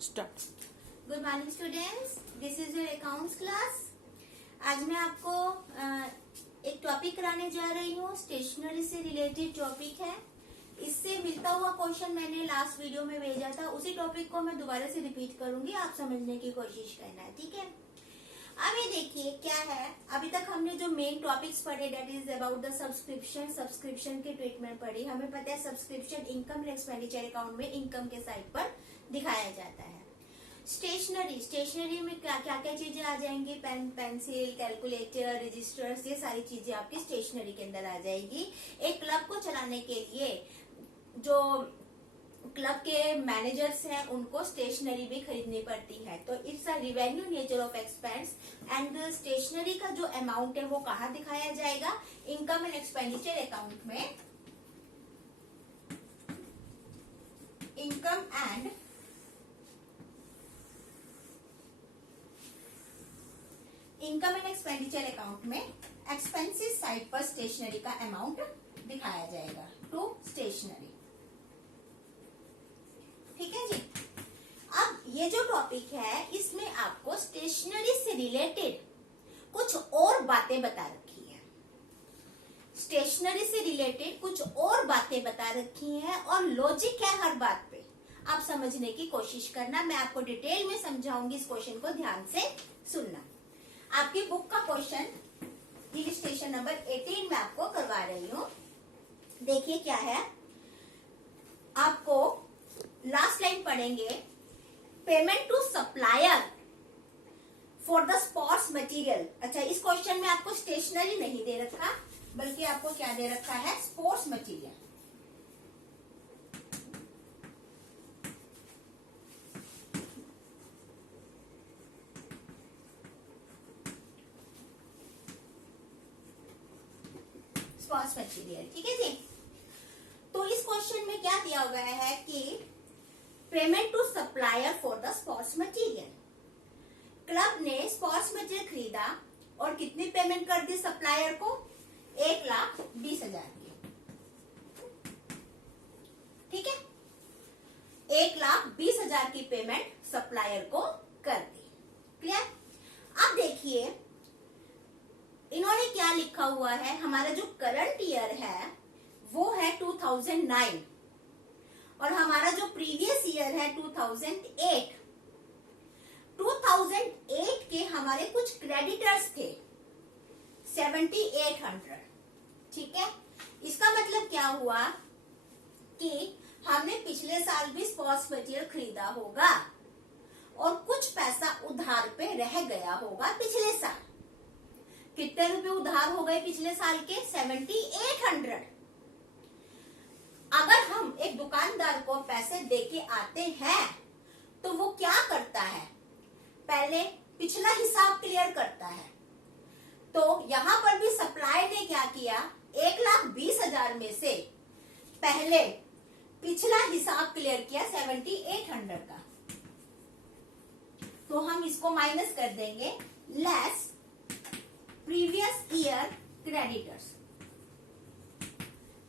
Start. Good morning students, this is your accounts class. आज मैं आपको एक टॉपिक कराने जा रही हूँ। स्टेशनरी से रिलेटेड टॉपिक है। इससे मिलता हुआ क्वेश्चन मैंने लास्ट वीडियो में भेजा था, उसी टॉपिक को मैं दोबारा से रिपीट करूंगी, आप समझने की कोशिश करना है, ठीक है। अब ये देखिए क्या है, अभी तक हमने जो मेन टॉपिक्स पढ़े that is about the subscription के ट्रीटमेंट पढ़ी। हमें पता है subscription income and expenditure account में इनकम के साइड पर दिखाया जाता है। स्टेशनरी में क्या क्या चीजें आ जाएंगी, पेन, पेंसिल, कैलकुलेटर, रजिस्टर्स, ये सारी चीजें आपकी स्टेशनरी के अंदर आ जाएगी। एक क्लब को चलाने के लिए जो क्लब के मैनेजर्स हैं उनको स्टेशनरी भी खरीदनी पड़ती है। तो it's a revenue nature of expense and stationery का जो अमाउंट है वो कहाँ दिखाया जाएगा, इनकम एंड एक्सपेंडिचर अकाउंट में। इनकम एंड एक्सपेंडिचर अकाउंट में एक्सपेंसेस साइड पर स्टेशनरी का अमाउंट दिखाया जाएगा टू स्टेशनरी। ठीक है जी। अब ये जो टॉपिक है इसमें आपको स्टेशनरी से रिलेटेड कुछ और बातें बता रखी है। स्टेशनरी से रिलेटेड कुछ और बातें बता रखी हैं और लॉजिक है हर बात पे। आप समझने की कोशिश करना, मैं आपको डिटेल में समझाऊंगी, इस क्वेश्चन को ध्यान से सुनना। आपकी बुक का क्वेश्चन इलिस्ट्रेशन नंबर 18 में आपको करवा रही हूँ। देखिए क्या है, आपको लास्ट लाइन पढ़ेंगे, payment to supplier for the sports material. अच्छा, इस क्वेश्चन में आपको स्टेशनरी नहीं दे रखा, बल्कि आपको क्या दे रखा है, स्पोर्ट्स मटेरियल। स्पोर्ट्स मटेरियल, ठीक है जी। तो इस क्वेश्चन में क्या दिया हुआ है कि payment to supplier for the sports material. Club ने स्पोर्ट्स मटेरियल खरीदा और कितनी पेमेंट कर दी सप्लायर को, 1,20,000 की। ठीक है, 1,20,000 की पेमेंट सप्लायर को कर दी। क्लियर। अब देखिए इन्होंने क्या लिखा हुआ है, हमारा जो करंट ईयर है वो है 2009 और हमारा जो प्रीवियस ईयर है 2008। 2008 के हमारे कुछ क्रेडिटर्स थे 7,800। ठीक है, इसका मतलब क्या हुआ कि हमने पिछले साल भी स्पोर्ट्स मटेरियल खरीदा होगा और कुछ पैसा उधार पे रह गया होगा पिछले साल। कितने रुपए उधार हो गए पिछले साल के, 7,800। अगर हम एक दुकानदार को पैसे देके आते हैं तो वो क्या करता है, पहले पिछला हिसाब क्लियर करता है। तो यहां पर भी सप्लायर ने क्या किया, 1,20,000 में से पहले पिछला हिसाब क्लियर किया 7,800 का। तो हम इसको माइनस कर देंगे, less previous year creditors.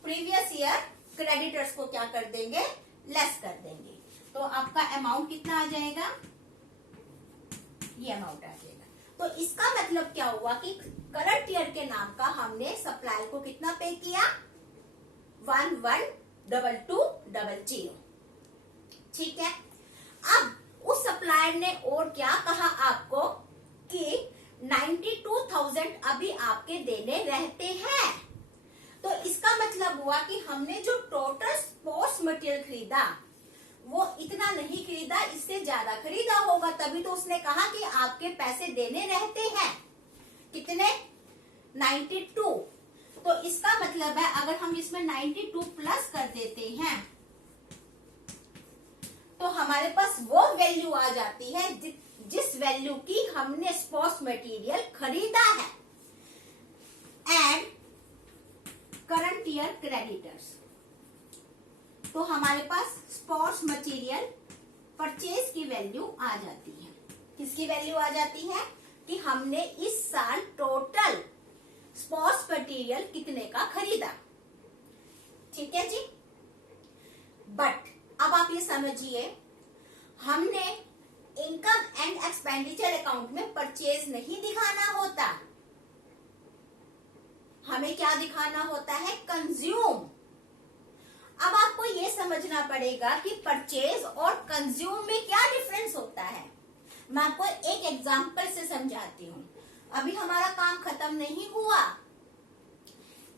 Previous year creditors को क्या कर देंगे, लेस कर देंगे। तो आपका अमाउंट कितना आ जाएगा, ये अमाउंट आ जाएगा। तो इसका मतलब क्या हुआ कि करंट ईयर के नाम का हमने सप्लायर को कितना पे किया, 11,22,00। ठीक है। अब उस सप्लायर ने और क्या कहा आपको कि 92,000 अभी आपके देने रहते हैं। तो इसका मतलब हुआ कि हमने जो टोटल स्पोर्ट्स मटेरियल खरीदा वो इतना नहीं खरीदा, इससे ज्यादा खरीदा होगा, तभी तो उसने कहा कि आपके पैसे देने रहते हैं। कितने, 92। तो इसका मतलब है अगर हम इसमें 92 प्लस कर देते हैं तो हमारे पास वो वैल्यू आ जाती है जिस वैल्यू की हमने स्पोर्ट्स मटेरियल खरीदा है। एंड करंट ईयर क्रेडिटर्स, तो हमारे पास स्पोर्ट्स मटेरियल परचेज की वैल्यू आ जाती है। किसकी वैल्यू आ जाती है कि हमने इस साल टोटल स्पोर्ट्स मटेरियल कितने का खरीदा। ठीक है जी। बट अब आप ये समझिए, हमने एक्सपेंडिचर अकाउंट में परचेज नहीं दिखाना होता, हमें क्या दिखाना होता है? कंज्यूम। अब आपको ये समझना पड़ेगा कि परचेज और कंज्यूम में क्या डिफरेंस होता है। मैं आपको एक एग्जांपल से समझाती हूँ। अभी हमारा काम खत्म नहीं हुआ।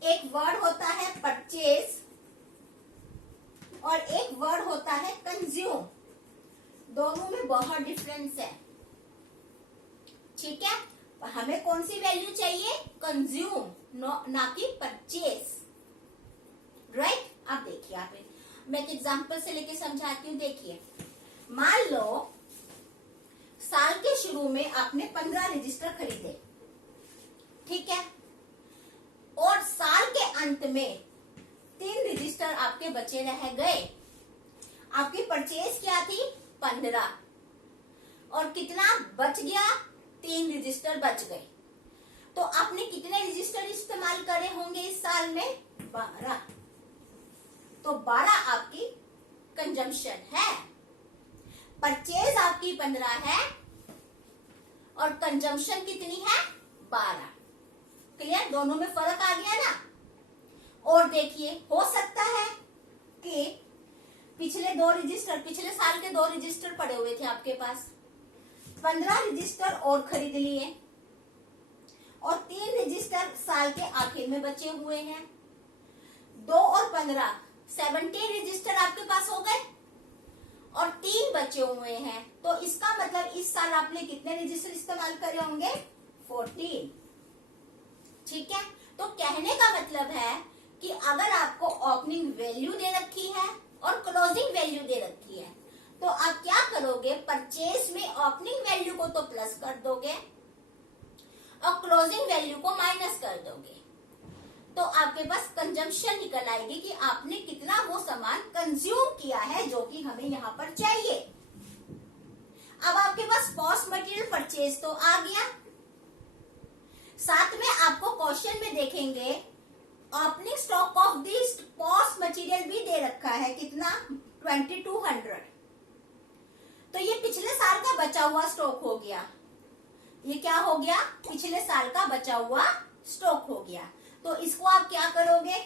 एक वर्ड होता है परचेज और एक वर्ड होता है कंज्यूम। दोनों में बहुत डिफरेंस है, ठीक है। हमें कौन सी वैल्यू चाहिए? कंज्यूम, ना कि परचेज, राइट। अब देखिए, आप मैं एक एग्जांपल से लेके समझाती हूँ। देखिए, मान लो साल के शुरू में आपने 15 रजिस्टर खरीदे, ठीक है, और साल के अंत में 3 रजिस्टर आपके बचे रह गए। आपकी परचेज क्या थी? 15, और कितना बच गया? 3 रजिस्टर बच गए। तो आपने कितने रजिस्टर इस्तेमाल करे होंगे इस साल में? 12। तो 12 आपकी कंजम्पशन है। परचेज आपकी 15 है और कंजम्पशन कितनी है? 12। क्लियर? दोनों में फर्क आ गया ना। और देखिए, हो सकता है कि पिछले साल के 2 रजिस्टर पड़े हुए थे आपके पास, 15 रजिस्टर और खरीद लिए, और 3 रजिस्टर साल के आखिर में बचे हुए हैं। 2 और 15 17 रजिस्टर आपके पास हो गए और 3 बचे हुए हैं। तो इसका मतलब इस साल आपने कितने रजिस्टर इस्तेमाल करे होंगे? 14, ठीक है। तो कहने का मतलब है कि अगर आपको ओपनिंग वैल्यू दे रखी है और क्लोजिंग वैल्यू दे रखी है, तो आप क्या करोगे? परचेज में ओपनिंग वैल्यू को तो प्लस कर दोगे और क्लोजिंग वैल्यू को माइनस कर दोगे। तो आपके पास कंजम्पशन निकल आएगी कि आपने कितना वो सामान कंज्यूम किया है, जो कि हमें यहाँ पर चाहिए। अब आपके पास कॉस्ट मटेरियल परचेज तो आ गया। साथ में आपको क्वेश्चन में देखेंगे opening stock of this cost material भी दे रखा है। कितना? 2200। तो ये पिछले साल का बचा हुआ स्टॉक हो गया। ये क्या हो गया? पिछले साल का बचा हुआ स्टॉक हो गया। तो इसको आप क्या करोगे?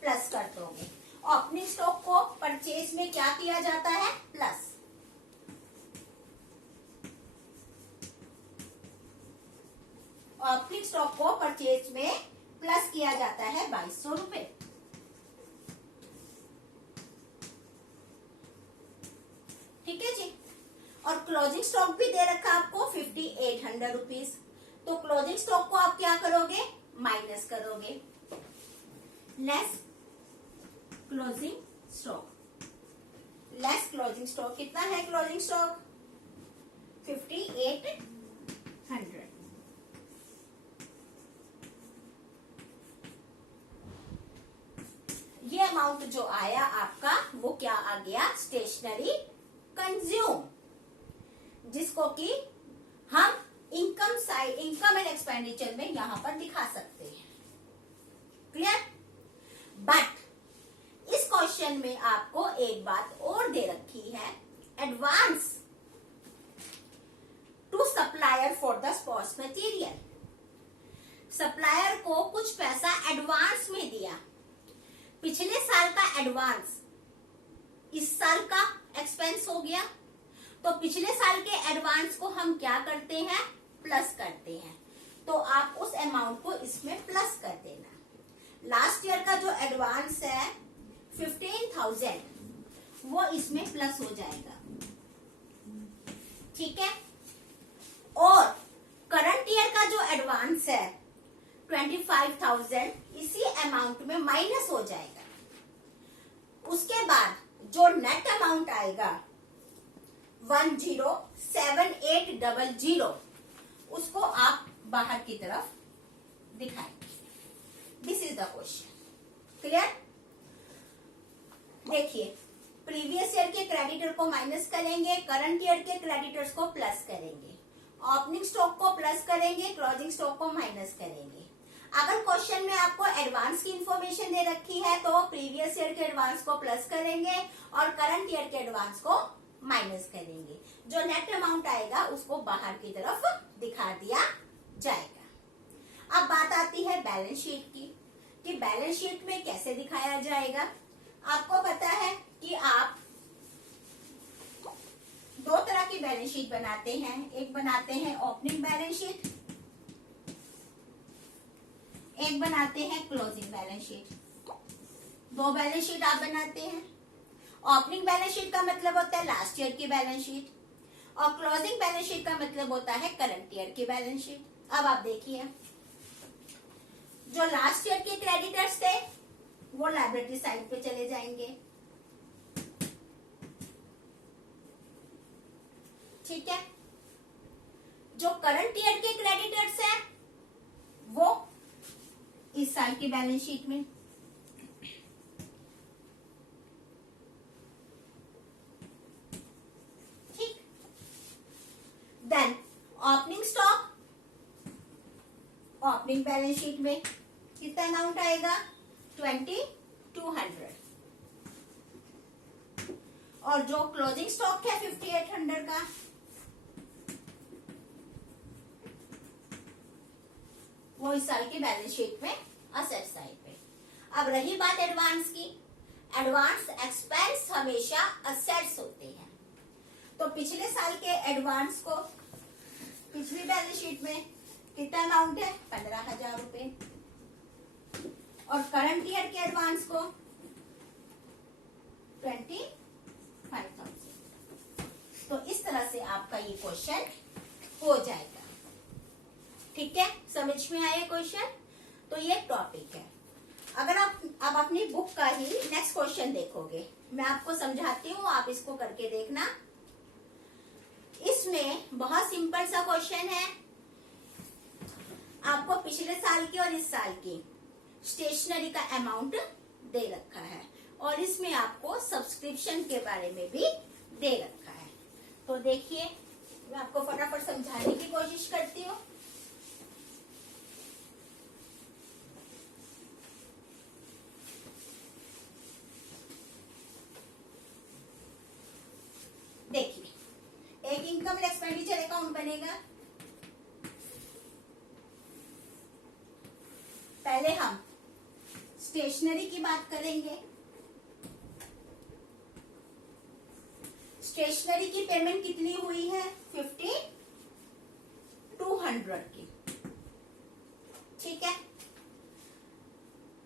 प्लस कर दोगे। ओपनिंग स्टॉक को परचेज में क्या किया जाता है? प्लस। ओपनिंग स्टॉक को परचेज में प्लस किया जाता है 2200 रुपए। ठीक है जी। और क्लोजिंग स्टॉक भी दे रखा आपको 5800 रुपीज। तो क्लोजिंग स्टॉक को आप क्या करोगे? माइनस करोगे। Less closing stock. Less closing stock कितना है? Closing stock 5800। ये अमाउंट जो आया आपका, वो क्या आ गया? स्टेशनरी कंज्यूम, जिसको कि हम इनकम एंड एक्सपेंडिचर में यहां पर दिखा सकते हैं। क्लियर? बट इस क्वेश्चन में आपको एक बात और दे रखी है, advance to supplier for the sport material. Supplier को कुछ पैसा एडवांस में दिया। पिछले साल का एडवांस इस साल का एक्सपेंस हो गया। तो पिछले साल के एडवांस को हम क्या करते हैं? प्लस करते हैं। तो आप उस अमाउंट को इसमें प्लस कर देना। लास्ट ईयर का जो एडवांस है 15,000, वो इसमें प्लस हो जाएगा, ठीक है। और करंट ईयर का जो एडवांस है 25,000, इसी अमाउंट में माइनस हो जाएगा। उसके बाद जो नेट अमाउंट आएगा 107800, उसको आप बाहर की तरफ दिखाएंगे। This is the question. Clear? देखिए, प्रीवियस ईयर के क्रेडिटर को माइनस करेंगे, करंट ईयर के क्रेडिटर्स को प्लस करेंगे, ओपनिंग स्टॉक को प्लस करेंगे, क्लोजिंग स्टॉक को माइनस करेंगे। अगर क्वेश्चन में आपको एडवांस की इंफॉर्मेशन दे रखी है तो प्रीवियस ईयर के एडवांस को प्लस करेंगे और करंट ईयर के एडवांस को माइनस करेंगे। जो नेट अमाउंट आएगा उसको बाहर की तरफ दिखा दिया जाएगा। अब बात आती है बैलेंस शीट की, कि बैलेंस शीट में कैसे दिखाया जाएगा। आपको पता है कि आप दो तरह की बैलेंस शीट बनाते हैं, एक बनाते हैं ओपनिंग बैलेंस शीट, एक बनाते हैं क्लोजिंग बैलेंस शीट। दो बैलेंस शीट आप बनाते हैं। ओपनिंग बैलेंस शीट का मतलब होता है लास्ट ईयर की बैलेंस शीट, और क्लोजिंग बैलेंस शीट का मतलब होता है करंट ईयर की बैलेंस शीट। अब आप देखिए, जो लास्ट ईयर के क्रेडिटर्स थे वो लायबिलिटी साइड पे चले जाएंगे, ठीक है। जो करंट ईयर के क्रेडिटर्स हैं वो इस साल की बैलेंस शीट में, ठीक। Then opening stock, opening balance sheet में कितना अमाउंट आएगा, 2200। और जो क्लोजिंग स्टॉक है 5800 का, वो इस साल की बैलेंस शीट में असेट साइड पे। अब रही बात एडवांस की, एडवांस एक्सपेंस हमेशा असेट्स होते हैं, तो पिछले साल के एडवांस को पिछली बैलेंस शीट में कितना अमाउंट है, 15,000 रुपए, और करंट ईयर के एडवांस को 25,000। तो इस तरह से आपका ये क्वेश्चन हो जाएगा, ठीक है। समझ में आया क्वेश्चन। तो ये टॉपिक है। अगर आप अब अपनी बुक का ही नेक्स्ट क्वेश्चन देखोगे, मैं आपको समझाती हूँ, आप इसको करके देखना। इसमें बहुत सिंपल सा क्वेश्चन है, आपको पिछले साल की और इस साल की स्टेशनरी का अमाउंट दे रखा है, और इसमें आपको सब्सक्रिप्शन के बारे में भी दे रखा है। तो देखिए, मैं आपको फटाफट समझाने की कोशिश करती हूँ। देखिए, एक इनकम एक्सपेंडिचर अकाउंट बनेगा। पहले हम स्टेशनरी की बात करेंगे। स्टेशनरी की पेमेंट कितनी हुई है, 5200 की, ठीक है।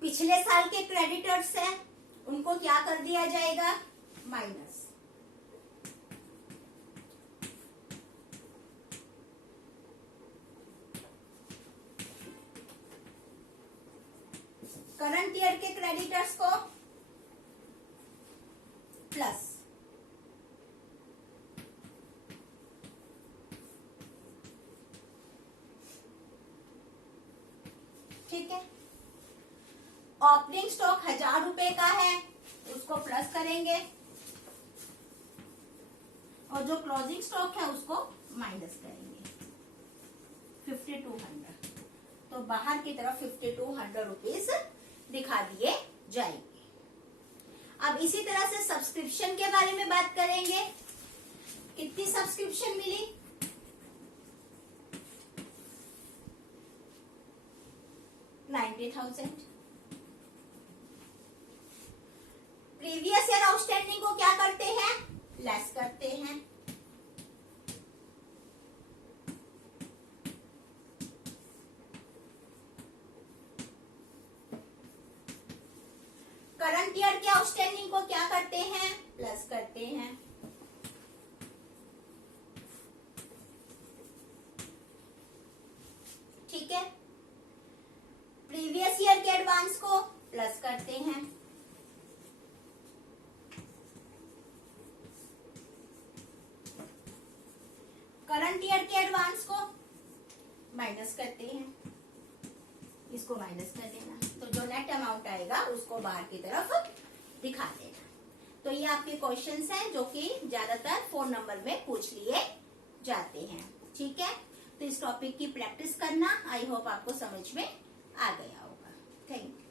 पिछले साल के क्रेडिटर्स हैं, उनको क्या कर दिया जाएगा, माइनस। करंट ईयर के क्रेडिटर्स को प्लस, ठीक है। ओपनिंग स्टॉक 1000 रुपए का है, उसको प्लस करेंगे, और जो क्लोजिंग स्टॉक है उसको माइनस करेंगे, 5200। तो बाहर की तरफ 5200 रुपीज दिखा दिए जाएंगे। अब इसी तरह से सब्सक्रिप्शन के बारे में बात करेंगे। कितनी सब्सक्रिप्शन मिली, 90,000। प्रीवियस ईयर आउटस्टैंडिंग को क्या करते हैं, लेस करते हैं। करंट ईयर के आउटस्टैंडिंग को क्या करते हैं, प्लस करते हैं। ठीक है। प्रीवियस ईयर के एडवांस को प्लस करते हैं। करंट ईयर के एडवांस को माइनस करते हैं, इसको माइनस कर देना। तो जो नेट अमाउंट आएगा उसको बाहर की तरफ दिखा देना। तो ये आपके क्वेश्चंस हैं जो कि ज्यादातर 4 नंबर में पूछ लिए जाते हैं। ठीक है, तो इस टॉपिक की प्रैक्टिस करना। आई होप आपको समझ में आ गया होगा। Thank you.